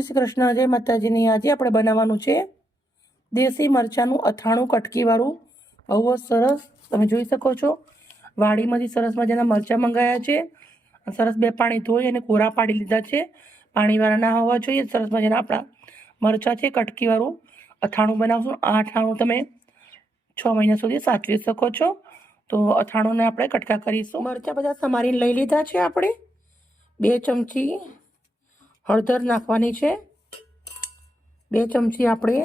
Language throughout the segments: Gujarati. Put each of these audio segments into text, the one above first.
જય શ્રી કૃષ્ણ જય માતાજીની આજે આપણે બનાવવાનું છે. દેશી મરચાંનું અથાણું કટકીવાળું. બહુ જ સરસ. તમે જોઈ શકો છો. વાડીમાંથી સરસ મજાના મરચાં મંગાયા છે. સરસ બે પાણી ધોઈ અને કોરા પાડી લીધા છે. પાણીવાળા ના હોવા જોઈએ. સરસ મજાના આપણા મરચાં છે, કટકીવાળું. અથાણું બનાવશું. આ અથાણું તમે છ મહિના સુધી સાચવી શકો છો. તો અથાણુંને આપણે કટકા કરીશું. મરચાં બધા સમારીને લઈ લીધા છે આપણે. બે ચમચી હળદર નાખવાની છે. બે ચમચી આપણે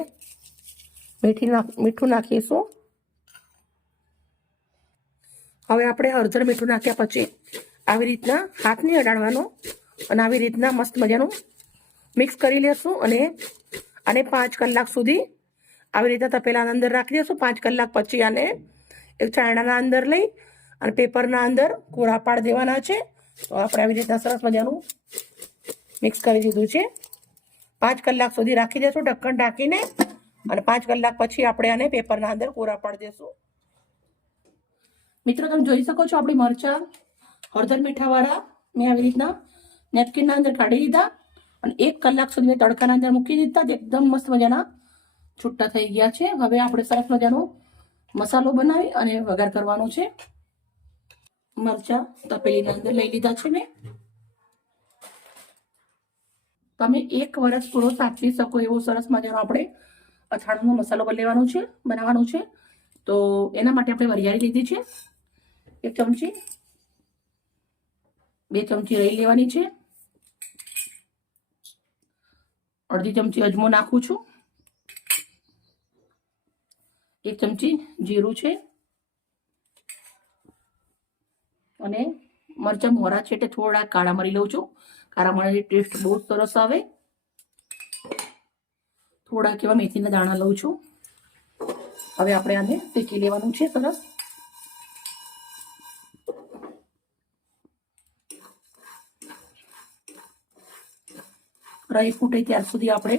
મીઠી નાખ, મીઠું નાખીશું. હવે આપણે હળદર મીઠું નાખ્યા પછી આવી રીતના હાથ નહીં અડાડવાનો અને આવી રીતના મસ્ત મજાનું મિક્સ કરી લેશું અને આને પાંચ કલાક સુધી આવી રીતના તપેલાના અંદર રાખી દેશું. પાંચ કલાક પછી આને એક ચાયણાના અંદર લઈ અને પેપરના અંદર કોરા પાડ દેવાના છે. તો આપણે આવી રીતના સરસ મજાનું મિક્સ કરી દીધું છે. પાંચ કલાક સુધી રાખી દેશું ઢક્કણ ઢાંકીને. અને પાંચ કલાક પછી આપણે આને પેપરના અંદર કોરા પાડી દેશું. મિત્રો, તમે જોઈ શકો છો આપણી મરચાં, હળદર મીઠાવાળા. મેં આવી રીતના નેપકિનના અંદર કાઢી દીધા. અને એક કલાક સુધી મેં તડકાના અંદર મૂકી દીધા. એકદમ મસ્ત મજાના છૂટા થઈ ગયા છે. હવે આપણે સરસ મજાનો મસાલો બનાવી અને વઘાર કરવાનો છે. મરચાં તપેલીના અંદર લઈ લીધા છે મેં. તમે એક વર્ષ પૂરો સાચવી શકો એવો સરસ મજાનો આપણે અથાણાનો મસાલો લેવાનો છે, બનાવવાનો છે. તો એના માટે આપણે વરિયાળી લીધી છે, એક ચમચી. બે ચમચી રહી લેવાની છે. અડધી ચમચી અજમો નાખું છું. એક ચમચી જીરું છે. અને મરચાં મોરા છે એટલે થોડા કાળા મરી લઉં છું. કાળા મરીની ટેસ્ટ બહુ જ સરસ આવે. થોડાક એવા મેથીના દાણા લઉં છું. હવે આપણે આને શેકી લેવાનું છે સરસ. રહી ફૂટે ત્યાર સુધી આપણે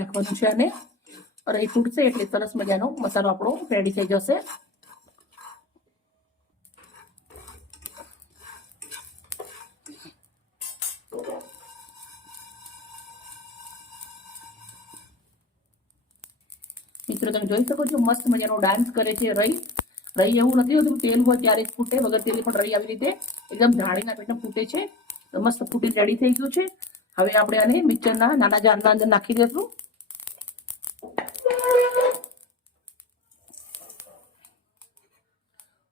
રાખવાનું છે અને રહી ફૂટશે એટલે સરસ મજાનો મસાલો આપણો રેડી થઈ જશે. મિત્રો, તમે જોઈ શકો છો, મસ્ત મજાનો ડાન્સ કરે છે રહી રહી એવું નથી હોતું તેલ હોય ત્યારે જ ફૂટે, વગર તેલ પણ રહી આવી રીતે એકદમ ઢાળીના પેટમાં ફૂટે છે. તો મસ્ત ફૂટી રેડી થઈ ગયું છે. હવે આપણે આને મિક્સરના નાના જારના અંદર નાખી દઈશું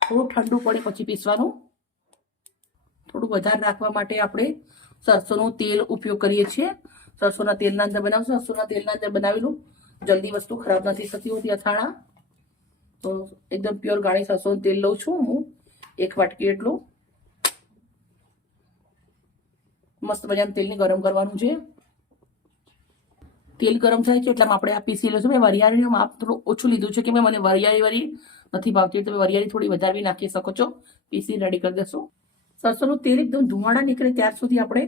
થોડું ઠંડુ પડે પછી પીસવાનું. થોડું વધારે રાખવા માટે આપણે સરસોનું તેલ ઉપયોગ કરીએ છીએ. સરસોના તેલના અંદર બનાવશું. સરસોના તેલના અંદર બનાવેલું જલ્દી વસ્તુ ખરાબ નથી થતી હોતી અથાણા. તો એકદમ પ્યોર ગાણી સરસોનું તેલ લઉં છું હું. એક વાટકી એટલું. મસ્ત મજાનું તેલને ગરમ કરવાનું છે. તેલ ગરમ થાય છે એટલે આપણે આ પીસી લઈશું. મેં વરિયાળીનું માપ થોડું ઓછું લીધું છે કે મેં મને વરિયાળી વરી નથી ભાવતી તમે વરિયાળી થોડી વધારે નાખી શકો છો. પીસી રેડી કરી દેશું. સરસોનું તેલ એકદમ ધુમાડા નીકળે ત્યાર સુધી આપણે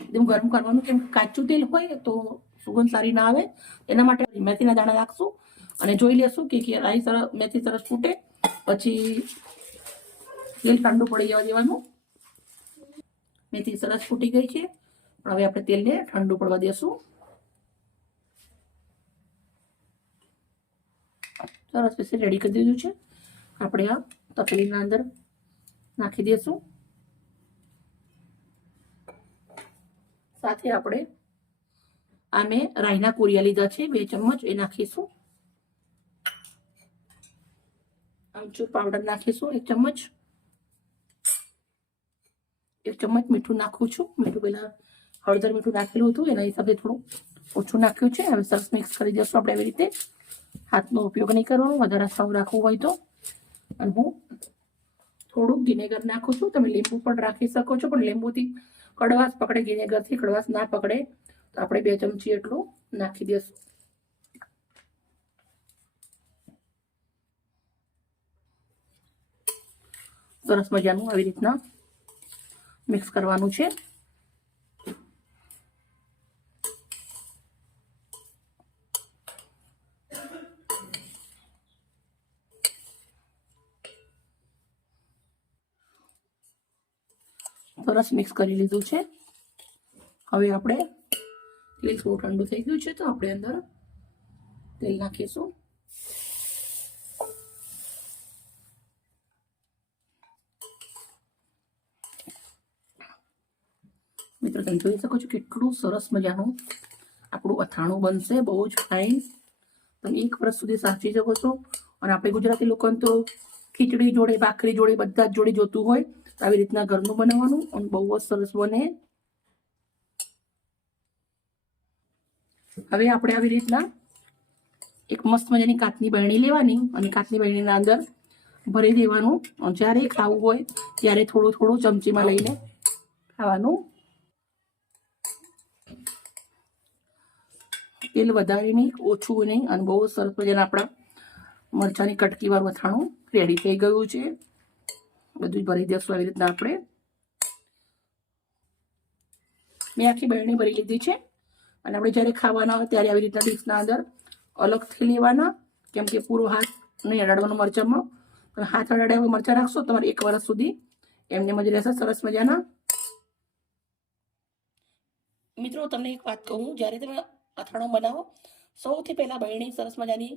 એકદમ ગરમ કરવાનું. કેમ કાચું તેલ હોય તો સુગંધ સારી ના આવે, એના માટે મેથીના દાણા નાખશું અને જોઈ લેશું કે રાઈ સરસ મેથી સરસ ફૂટે પછી તેલ ઠંડુ પડી જવા દેવાનું. મેથી સરસ ફૂટી ગઈ છે. પણ હવે આપણે તેલને ઠંડુ પડવા દેશું. સરસ પછી રેડી કરી દીધું છે. આપણે આ તપેલીના અંદર નાખી દઈશું સાથે આપણે આ મેં રાઈના કોરિયા લીધા છે, બે ચમચ એ નાખીશું. આમચૂર પાવડર નાખીશું, એક ચમચ. એક ચમચ મીઠું નાખું છું. મીઠું પહેલાં હળદર મીઠું નાખેલું હતું, એના હિસાબે થોડું ઓછું નાખ્યું છે. હવે સરસ મિક્સ કરી દઈશું આપણે એવી રીતે. હાથનો ઉપયોગ નહીં કરવાનો, વધારે સાવ રાખવું હોય તો. અને હું થોડુંક વિનેગર નાખું છું. તમે લીંબુ પણ રાખી શકો છો, પણ લીંબુથી કડવાશ પકડે, વિનેગરથી કડવાશ ના પકડે. તો આપણે બે ચમચી એટલું નાખી દઈશું સરસ મજાનું આવી રીતના મિક્સ કરવાનું છે. સરસ મિક્સ કરી લીધું છે. હવે આપણે તેલ થોડું ઠંડુ થઈ ગયું છે તો આપણે અંદર તેલ નાખીશું. મિત્રો, તમે જોઈ શકો છો કેટલું સરસ મજાનું આપણું અથાણું બનશે, બહુ જ ફાઇન તમે એક વર્ષ સુધી સાચવી શકો છો. અને આપણે ગુજરાતી લોકોને તો ખીચડી જોડે, ભાખરી જોડે, બધા જ જોડે જોતું હોય આવી રીતના ઘરનું બનાવવાનું અને બહુ જ સરસ બને. હવે આપણે આવી રીતના એક મસ્ત મજાની કાચની બરણી લેવાની અને કાચની બરણીના અંદર ભરી દેવાનું. જ્યારે ખાવું હોય ત્યારે થોડું થોડું ચમચીમાં લઈને ખાવાનું. તેલ વધારે નહીં, ઓછું નહીં અને બહુ સરસ મજાના આપણા મરચાંની કટકી વથાણું રેડી થઈ ગયું છે. બધું ભરી દેશું આવી રીતના આપણે. મેં આખી બરણી ભરી લીધી છે. અને આપણે જ્યારે ખાવાના હોય ત્યારે આવી રીતના ડીશના અંદર અલગથી લેવાના, કેમ કે પૂરો હાથ નહીં અડાડવાનો મરચાંમાં. તમે હાથ અડાડ્યા મરચાં રાખશો, તમારે એક વર્ષ સુધી એમને મજા રહેશે, સરસ મજાના. મિત્રો, તમને એક વાત કહું, જ્યારે તમે અથાણું બનાવો, સૌથી પહેલાં બહેણી સરસ મજાની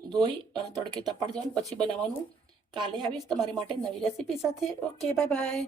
ધોઈ અને તડકે તપાડી દેવાની પછી બનાવવાનું. કાલે આવીશ તમારી માટે નવી રેસીપી સાથે. Okay bye bye